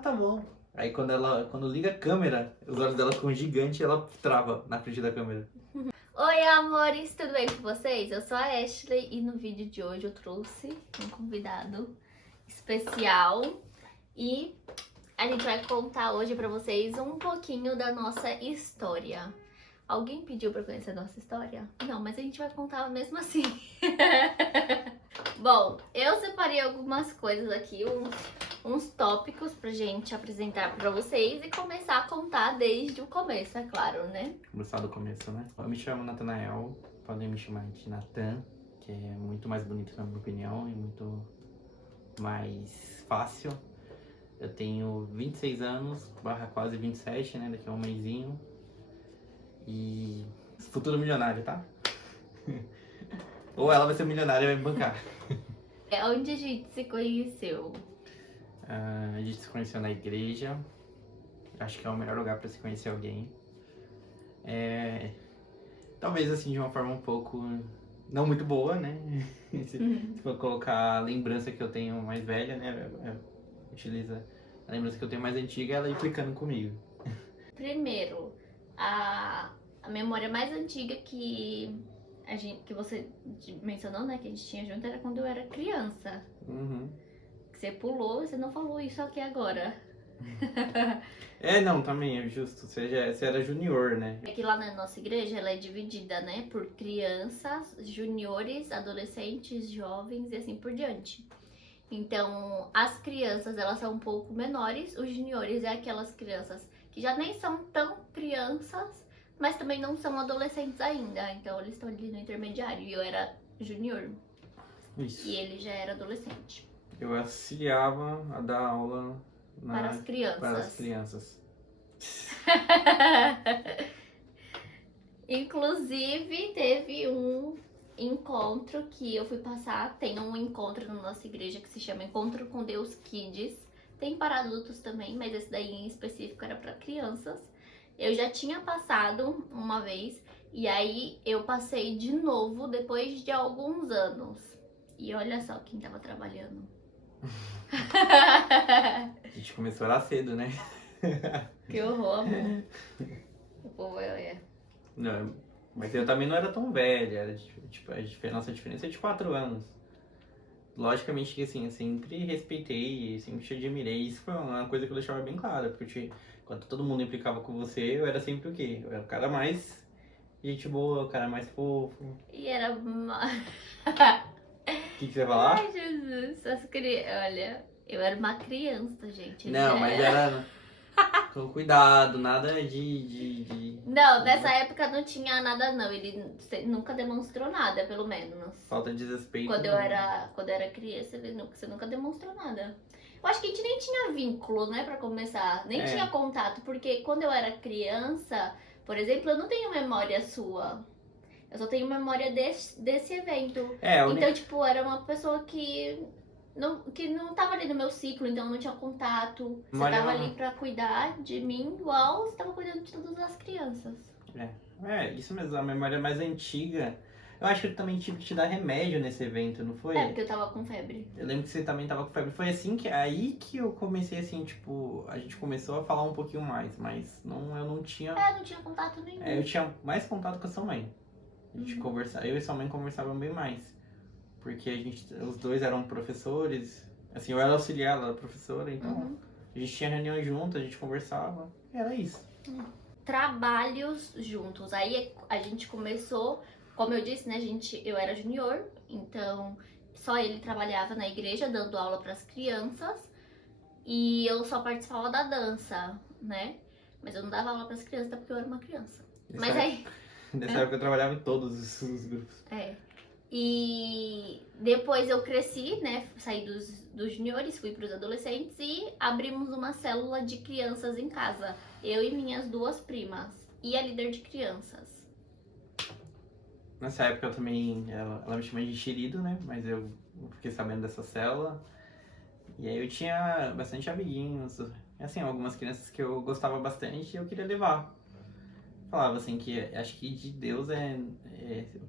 tá bom. Aí quando liga a câmera, os olhos dela ficam gigantes e ela trava na frente da câmera. Oi, amores, tudo bem com vocês? Eu sou a Ashley e no vídeo de hoje eu trouxe um convidado especial e a gente vai contar hoje pra vocês um pouquinho da nossa história. Alguém pediu pra conhecer a nossa história? Não, mas a gente vai contar mesmo assim. Bom, eu separei algumas coisas aqui, uns tópicos pra gente apresentar pra vocês e começar a contar desde o começo, é claro, né? Começar do começo, né? Eu me chamo Natanael, podem me chamar de Natan, que é muito mais bonito na minha opinião e muito mais fácil. Eu tenho 26 anos, quase 27, né? Daqui a um mêsinho. E futuro milionário, tá? Ou ela vai ser milionária e vai me bancar. É onde a gente se conheceu. A gente se conheceu na igreja. Acho que é o melhor lugar pra se conhecer alguém. Talvez assim de uma forma um pouco não muito boa, né? Se for colocar a lembrança que eu tenho mais velha, né? Utiliza a lembrança que eu tenho mais antiga, ela implicando comigo. Primeiro, a memória mais antiga que você mencionou, né, que a gente tinha junto era quando eu era criança. Uhum. Que você pulou e você não falou isso aqui agora. Não, também é justo. Você era junior, né? É que lá na nossa igreja ela é dividida, né, por crianças, juniores, adolescentes, jovens e assim por diante. Então, as crianças, elas são um pouco menores, os juniores é aquelas crianças que já nem são tão crianças, mas também não são adolescentes ainda. Então, eles estão ali no intermediário e eu era junior Isso. e ele já era adolescente. Eu auxiliava a dar aula Para as crianças. Para as crianças. Inclusive, teve um encontro que eu fui passar. Tem um encontro na nossa igreja que se chama Encontro com Deus Kids. Tem para adultos também, mas esse daí em específico era para crianças. Eu já tinha passado uma vez e aí eu passei de novo depois de alguns anos. E olha só quem tava trabalhando. A gente começou lá cedo, né? Que horror, amor. O povo é. Não, mas eu também não era tão velha, era tipo, nossa diferença é de 4 anos. Logicamente que assim, eu sempre respeitei, sempre te admirei. Isso foi uma coisa que eu deixava bem clara, porque quando todo mundo implicava com você, eu era sempre o quê? Eu era o cara mais gente boa, o cara mais fofo. E era. O que você ia falar? Ai, Jesus, olha, eu era uma criança, gente. ele Não, já mas era com cuidado, nada de... Não, nessa época não tinha nada não, ele nunca demonstrou nada, pelo menos. Falta de respeito. Quando eu era criança, você nunca demonstrou nada. Eu acho que a gente nem tinha vínculo, né, pra começar, nem tinha contato, porque quando eu era criança, por exemplo, eu não tenho memória sua. Eu só tenho memória desse evento. Então, tipo, era uma pessoa que não tava ali no meu ciclo, então não tinha contato. Você tava ali pra cuidar de mim, igual você tava cuidando de todas as crianças. Isso mesmo, a memória mais antiga. Eu acho que eu também tive que te dar remédio nesse evento, não foi? Porque eu tava com febre. Eu lembro que você também tava com febre. Foi assim aí que eu comecei assim, tipo, a gente começou a falar um pouquinho mais, mas eu não tinha. Não tinha contato nenhum. Eu tinha mais contato com a sua mãe. A gente conversava, eu e sua mãe conversavam bem mais. Porque os dois eram professores, assim, eu era auxiliar, ela era professora, então a gente tinha reunião junto, a gente conversava, e era isso. Trabalhos juntos. Aí a gente começou, como eu disse, né, eu era junior, então só ele trabalhava na igreja dando aula para as crianças e eu só participava da dança, né? Mas eu não dava aula para as crianças porque eu era uma criança. Nessa época eu trabalhava em todos os grupos. E depois eu cresci, né? Saí dos juniores, fui para os adolescentes e abrimos uma célula de crianças em casa. Eu e minhas 2 primas. E a líder de crianças. Nessa época eu também, ela me chamava de Xerido, né? Mas eu fiquei sabendo dessa célula. E aí eu tinha bastante amiguinhos. Assim, algumas crianças que eu gostava bastante e eu queria levar. Falava assim que acho que de Deus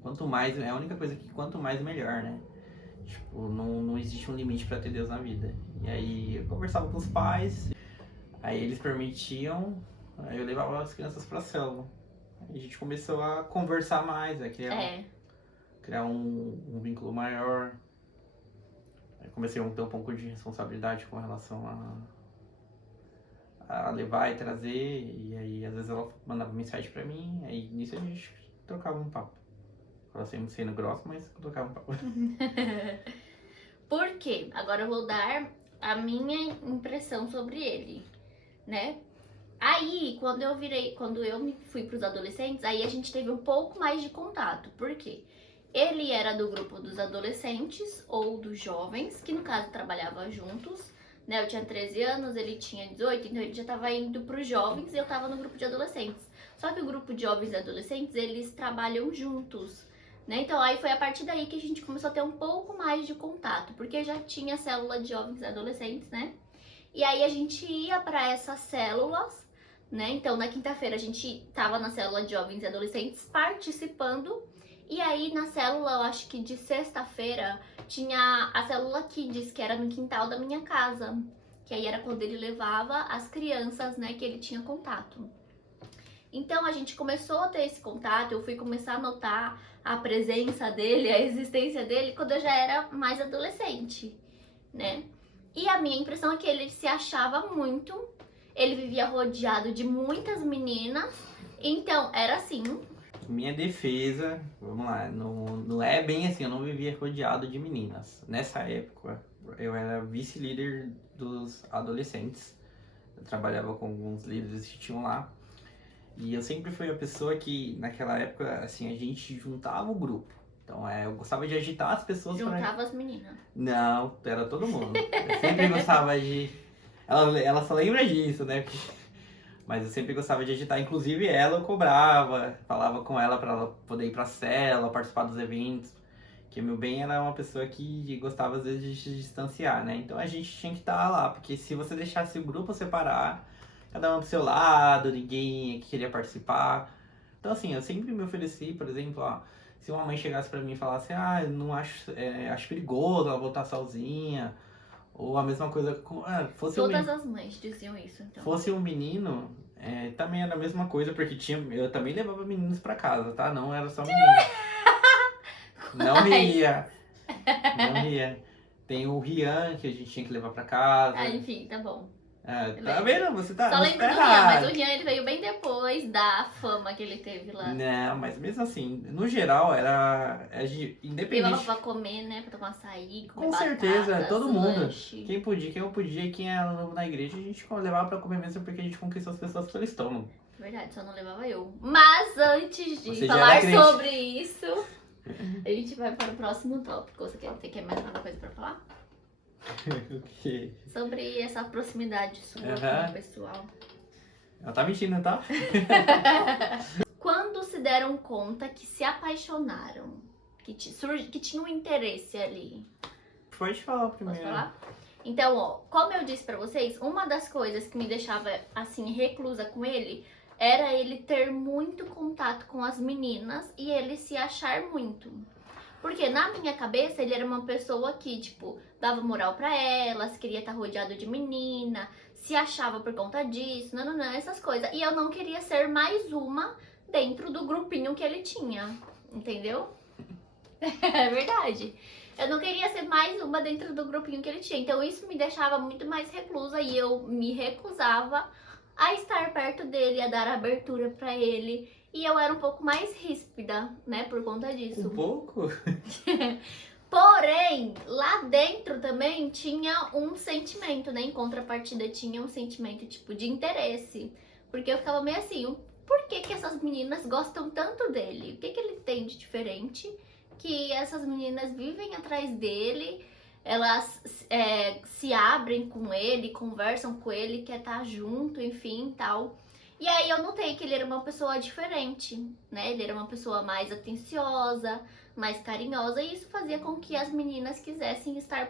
quanto mais, é a única coisa que quanto mais melhor, né? Tipo, não existe um limite pra ter Deus na vida. E aí eu conversava com os pais, Aí eles permitiam, aí eu levava as crianças pra célula. Aí a gente começou a conversar mais, a criar um vínculo maior. Aí comecei a ter um pouco de responsabilidade com relação a levar e trazer, e aí às vezes ela mandava mensagem pra mim, aí nisso a gente trocava um papo. Ela sempre sendo grossa, mas trocava um papo. Por quê? Agora eu vou dar a minha impressão sobre ele, né? Aí, quando eu fui pros adolescentes, aí a gente teve um pouco mais de contato. Por quê? Ele era do grupo dos adolescentes ou dos jovens, que no caso trabalhava juntos, né? Eu tinha 13 anos, ele tinha 18, então ele já tava indo pros jovens e eu tava no grupo de adolescentes. Só que o grupo de jovens e adolescentes, eles trabalham juntos, né? Então aí foi a partir daí que a gente começou a ter um pouco mais de contato, porque já tinha célula de jovens e adolescentes, né? E aí a gente ia para essas células, né? Então na quinta-feira a gente tava na célula de jovens e adolescentes participando. E aí na célula, eu acho que de sexta-feira, tinha a célula Kids, que era no quintal da minha casa. Que aí era quando ele levava as crianças, né, que ele tinha contato. Então a gente começou a ter esse contato, eu fui começar a notar a presença dele, a existência dele, quando eu já era mais adolescente, né? E a minha impressão é que ele se achava muito, ele vivia rodeado de muitas meninas, então era assim. Minha defesa, vamos lá, não é bem assim, eu não vivia rodeado de meninas. Nessa época, eu era vice-líder dos adolescentes. Eu trabalhava com alguns líderes que tinham lá. E eu sempre fui a pessoa que, naquela época, assim, a gente juntava o grupo. Então, eu gostava de agitar as pessoas. Juntava as meninas. Não, era todo mundo. Eu sempre gostava de... Ela só lembra disso, né? Mas eu sempre gostava de agitar, inclusive ela eu cobrava, falava com ela para ela poder ir pra cela, participar dos eventos. Que meu bem era uma pessoa que gostava às vezes de se distanciar, né? Então a gente tinha que estar lá, porque se você deixasse o grupo separar, cada um pro seu lado, ninguém queria participar. Então assim, eu sempre me ofereci, por exemplo, ó, se uma mãe chegasse para mim e falasse, eu não acho, acho perigoso ela voltar sozinha. Ou a mesma coisa com. Fosse Todas as mães diziam isso, então. Fosse um menino, também era a mesma coisa, porque eu também levava meninos pra casa, tá? Não era só menino. Não ria. Não ria. Tem o Rian, que a gente tinha que levar pra casa. Enfim, tá bom. Tá vendo? Você tá. Só lembro do Rian, mas o Rian ele veio bem depois da fama que ele teve lá. Não, mas mesmo assim, no geral, era independente. Levava pra comer, né? Pra tomar açaí, comer Com certeza, batatas, todo mundo. lanche. Quem não podia, quem era novo na igreja, a gente levava pra comer mesmo, porque a gente conquistou as pessoas pelo estômago. Verdade, só não levava eu. Mas antes de Você já falar era crente. sobre isso, a gente vai para o próximo tópico. Você quer mais alguma coisa pra falar? O quê? Sobre essa proximidade sua com o pessoal. Ela tá mentindo, tá? Quando se deram conta que se apaixonaram, que tinha um interesse ali. Pode falar primeiro. Posso falar? Então, ó, como eu disse pra vocês, uma das coisas que me deixava assim reclusa com ele era ele ter muito contato com as meninas e ele se achar muito. Porque na minha cabeça ele era uma pessoa que, tipo, dava moral pra elas, queria estar rodeado de menina, se achava por conta disso, não, essas coisas. E eu não queria ser mais uma dentro do grupinho que ele tinha, entendeu? É verdade. Eu não queria ser mais uma dentro do grupinho que ele tinha. Então isso me deixava muito mais reclusa e eu me recusava a estar perto dele, a dar abertura pra ele. E eu era um pouco mais ríspida, né, por conta disso. Um pouco? Porém, lá dentro também tinha um sentimento, né? Em contrapartida tinha um sentimento, tipo, de interesse. Porque eu ficava meio assim, por que que essas meninas gostam tanto dele? O que que ele tem de diferente? Que essas meninas vivem atrás dele, elas se abrem com ele, conversam com ele, quer estar junto, enfim, tal. E aí eu notei que ele era uma pessoa diferente, né? Ele era uma pessoa mais atenciosa, mais carinhosa, e isso fazia com que as meninas quisessem estar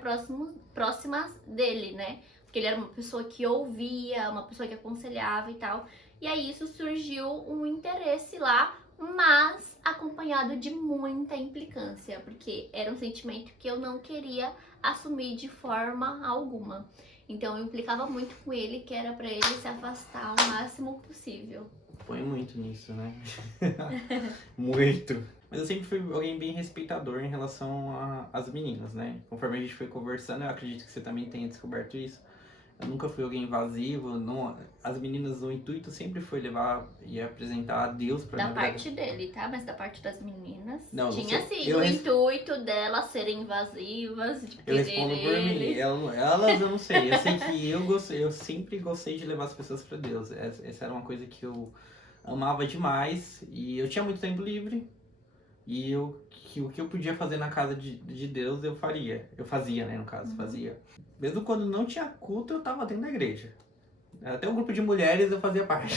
próximas dele, né? Porque ele era uma pessoa que ouvia, uma pessoa que aconselhava e tal. E aí isso surgiu um interesse lá, mas acompanhado de muita implicância, porque era um sentimento que eu não queria assumir de forma alguma. Então eu implicava muito com ele que era pra ele se afastar o máximo possível. Põe muito nisso, né? Muito. Mas eu sempre fui alguém bem respeitador em relação às meninas, né? Conforme a gente foi conversando, eu acredito que você também tenha descoberto isso. Eu nunca fui alguém invasivo. Não, as meninas, o intuito sempre foi levar e apresentar a Deus pra Da minha parte vida. dele, tá? Mas da parte das meninas, Não, tinha você- sim eu o res- intuito delas serem invasivas, de Eu querer respondo por mim. ele. Elas eu não sei. Eu sei que eu sempre gostei de levar as pessoas pra Deus. Essa era uma coisa que eu amava demais. E eu tinha muito tempo livre. E o que eu podia fazer na casa de Deus, eu faria. Eu fazia, né, no caso, fazia. Mesmo quando não tinha culto, eu tava dentro da igreja. Até um grupo de mulheres eu fazia parte.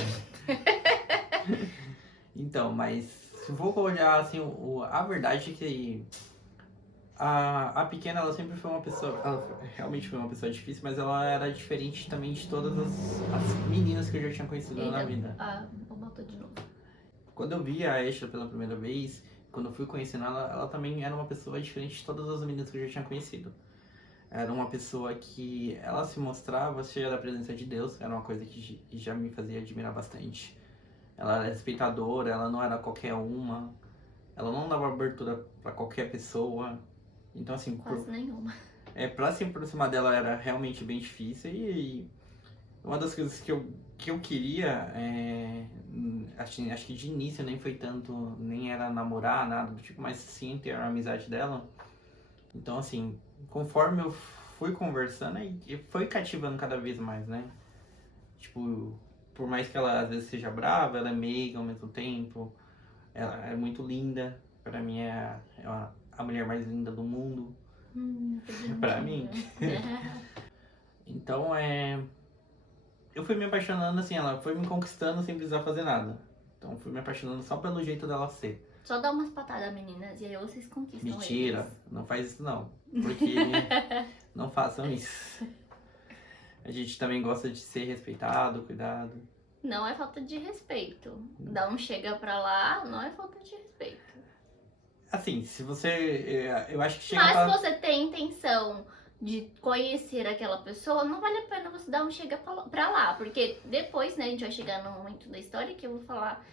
Então, mas se for olhar, assim, a verdade é que a pequena, ela sempre foi uma pessoa... Ela realmente foi uma pessoa difícil, mas ela era diferente também de todas as meninas que eu já tinha conhecido na vida. Vou matar de novo. Quando eu vi a Ashley pela primeira vez, quando eu fui conhecendo ela, ela também era uma pessoa diferente de todas as meninas que eu já tinha conhecido. Era uma pessoa que ela se mostrava cheia da presença de Deus, era uma coisa que já me fazia admirar bastante. Ela era respeitadora, ela não era qualquer uma, ela não dava abertura pra qualquer pessoa. Então, assim, Quase nenhuma. pra se aproximar dela era realmente bem difícil e uma das coisas que eu queria, acho que de início nem foi tanto, nem era namorar, nada do tipo, mas sim ter a amizade dela. Então, assim, conforme eu fui conversando, e foi cativando cada vez mais, né? Tipo, por mais que ela às vezes seja brava, ela é meiga ao mesmo tempo, ela é muito linda. Pra mim a mulher mais linda do mundo. Pra mim. Então, eu fui me apaixonando assim, ela foi me conquistando sem precisar fazer nada. Então, fui me apaixonando só pelo jeito dela ser. Só dá umas patadas, meninas, e aí vocês conquistam Mentira, eles. não faz isso não. Porque não façam isso. A gente também gosta de ser respeitado, cuidado. Não é falta de respeito. Dar um chega pra lá, não é falta de respeito. Assim, se você... Eu acho que chega Mas pra... se você tem intenção de conhecer aquela pessoa, não vale a pena você dar um chega pra lá. Porque depois, né, a gente vai chegar no momento da história que eu vou falar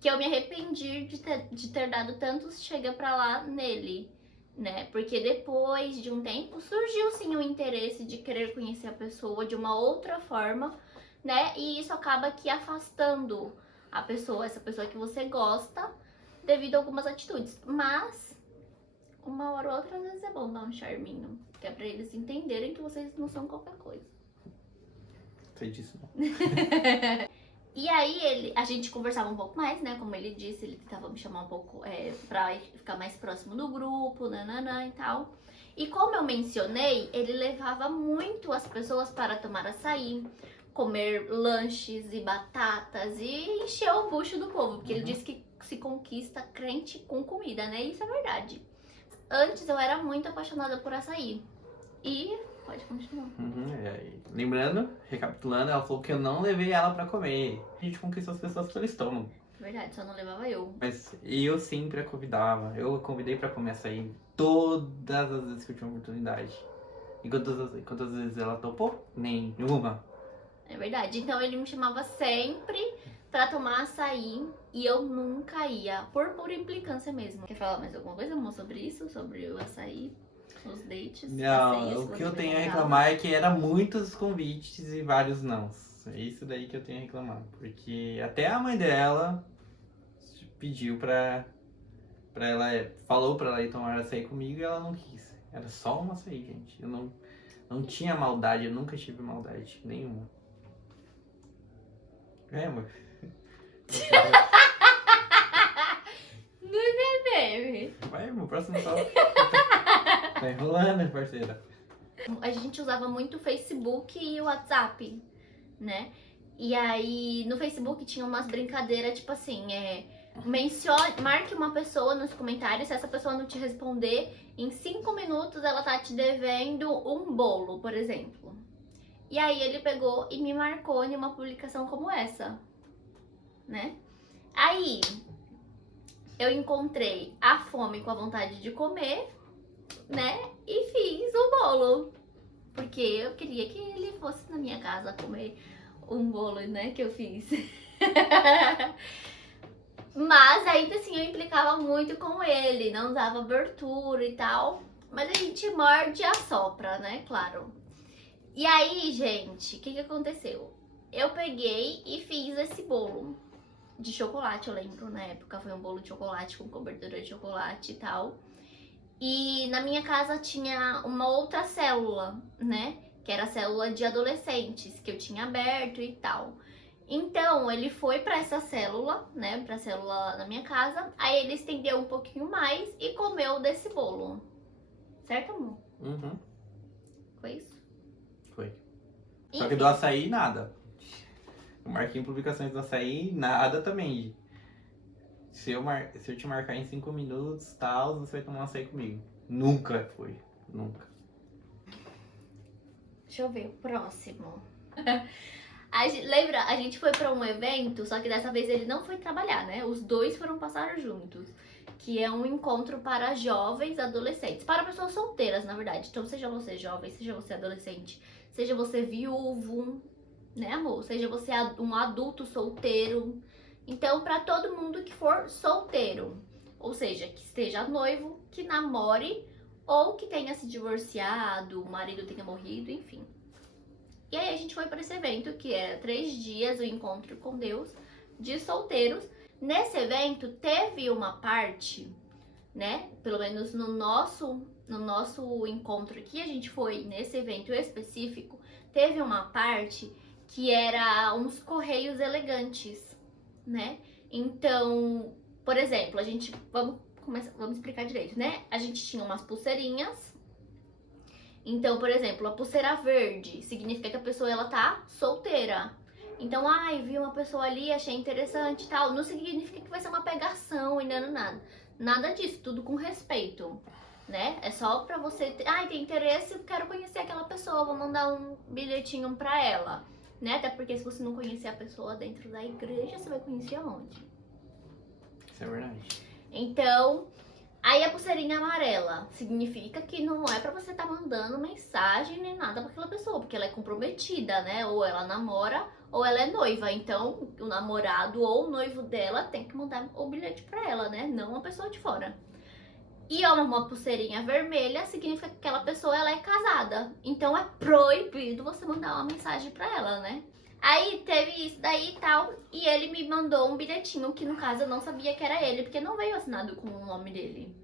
que eu me arrependi de ter dado tantos chega pra lá nele, né? Porque depois de um tempo surgiu sim o interesse de querer conhecer a pessoa de uma outra forma, né? E isso acaba que afastando a pessoa, essa pessoa que você gosta, devido a algumas atitudes. Mas uma hora ou outra, às vezes é bom dar um charminho, que é pra eles entenderem que vocês não são qualquer coisa. Sei disso não. E aí a gente conversava um pouco mais, né? Como ele disse, ele tentava me chamar um pouco pra ficar mais próximo do grupo, nananã e tal. E como eu mencionei, ele levava muito as pessoas para tomar açaí, comer lanches e batatas e encher o bucho do povo. Porque ele disse que se conquista crente com comida, né? E isso é verdade. Antes eu era muito apaixonada por açaí. E pode continuar. Lembrando, recapitulando, ela falou que eu não levei ela pra comer. A gente conquistou as pessoas pelo estômago. Verdade, só não levava eu. Mas eu sempre a convidava. Eu a convidei pra comer açaí todas as vezes que eu tinha oportunidade. E quantas vezes ela topou? Nenhuma. É verdade. Então ele me chamava sempre pra tomar açaí e eu nunca ia, por pura implicância mesmo. Quer falar mais alguma coisa, amor, sobre isso? Sobre o açaí? Os dates? Não, o que eu tenho a reclamar é que era muitos convites e vários nãos. É isso daí que eu tenho a reclamar. Porque até a mãe dela pediu pra ela, falou pra ela ir tomar açaí comigo e ela não quis. Era só um açaí, gente. Eu não tinha maldade, eu nunca tive maldade nenhuma. Amor? Não entendeu? Vai, amor, próximo salve. Tá enrolando, parceira. A gente usava muito o Facebook e o WhatsApp, né? E aí no Facebook tinha umas brincadeiras, tipo assim, marque uma pessoa nos comentários, se essa pessoa não te responder, em 5 minutos ela tá te devendo um bolo, por exemplo. E aí ele pegou e me marcou em uma publicação como essa, né? Aí eu encontrei a fome com a vontade de comer, né? E fiz o bolo. Porque eu queria que ele fosse na minha casa comer um bolo, né, que eu fiz. Mas ainda assim eu implicava muito com ele, não dava abertura e tal. Mas a gente morde e assopra, né, claro. E aí, gente, o que aconteceu? Eu peguei e fiz esse bolo de chocolate, eu lembro, na época. Foi um bolo de chocolate com cobertura de chocolate e tal. E na minha casa tinha uma outra célula, né? Que era a célula de adolescentes, que eu tinha aberto e tal. Então, ele foi pra essa célula, né? Pra célula lá na minha casa. Aí ele estendeu um pouquinho mais e comeu desse bolo. Certo, amor? Uhum, Foi isso? foi. Só que do açaí, nada. Eu marquei em publicações do açaí, nada também. Se eu te marcar em 5 minutos, tal, você vai tomar um açaí comigo. Nunca foi. Nunca. Deixa eu ver, o próximo. Lembra, a gente foi pra um evento, só que dessa vez ele não foi trabalhar, né? Os dois foram passar juntos. Que é um encontro para jovens adolescentes. Para pessoas solteiras, na verdade. Então, seja você jovem, seja você adolescente, seja você viúvo, né, amor? Seja você um adulto solteiro. Então, para todo mundo que for solteiro. Ou seja, que esteja noivo, que namore ou que tenha se divorciado, o marido tenha morrido, enfim. E aí a gente foi para esse evento, que era 3 dias, o encontro com Deus, de solteiros. Nesse evento teve uma parte, né, pelo menos no nosso encontro que a gente foi nesse evento específico, teve uma parte que era uns correios elegantes, né? Então, por exemplo, vamos explicar direito, né? A gente tinha umas pulseirinhas. Então, por exemplo, a pulseira verde significa que a pessoa ela tá solteira. Então, vi uma pessoa ali, achei interessante e tal. Não significa que vai ser uma pegação e nada. Nada disso, tudo com respeito, né? É só pra você ter, tem interesse, quero conhecer aquela pessoa, vou mandar um bilhetinho pra ela, né? Até porque se você não conhecer a pessoa dentro da igreja, você vai conhecer aonde? Isso é verdade. Então, aí a pulseirinha amarela significa que não é pra você estar mandando mensagem nem nada pra aquela pessoa, porque ela é comprometida, né? Ou ela namora ou ela é noiva. Então, o namorado ou o noivo dela tem que mandar o bilhete pra ela, né? Não a pessoa de fora. E uma pulseirinha vermelha significa que aquela pessoa ela é casada. Então, é proibido você mandar uma mensagem pra ela, né? Aí teve isso daí e tal, e ele me mandou um bilhetinho, que no caso eu não sabia que era ele, porque não veio assinado com o nome dele,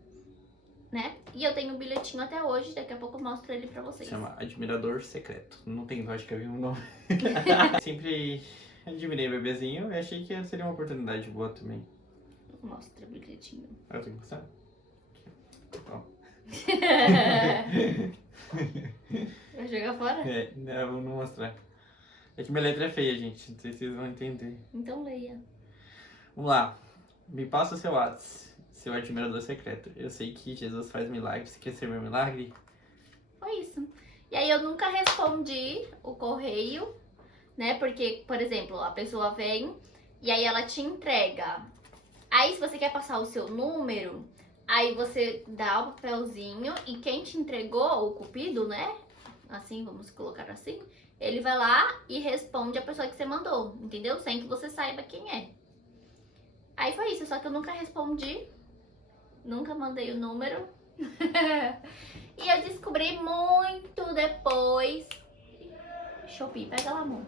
né? E eu tenho o bilhetinho até hoje, daqui a pouco eu mostro ele pra vocês. Chama Admirador Secreto. Não tem lógica nenhum nome. Sempre admirei o bebezinho e achei que seria uma oportunidade boa também. Mostra o bilhetinho. Eu tenho que gostar? Ó. Vai jogar fora? Eu vou não mostrar. É que minha letra é feia, gente. Não sei se vocês vão entender. Então leia. Vamos lá. Me passa o seu WhatsApp, seu admirador secreto. Eu sei que Jesus faz milagres. Quer ser meu milagre? Foi isso. E aí eu nunca respondi o correio, né? Porque, por exemplo, a pessoa vem e aí ela te entrega. Aí se você quer passar o seu número, aí você dá o papelzinho e quem te entregou, o cupido, né? Assim, vamos colocar assim. Ele vai lá e responde a pessoa que você mandou, entendeu? Sem que você saiba quem é. Aí foi isso, só que eu nunca respondi. Nunca mandei o número. E eu descobri muito depois. Shopee, pega lá, amor.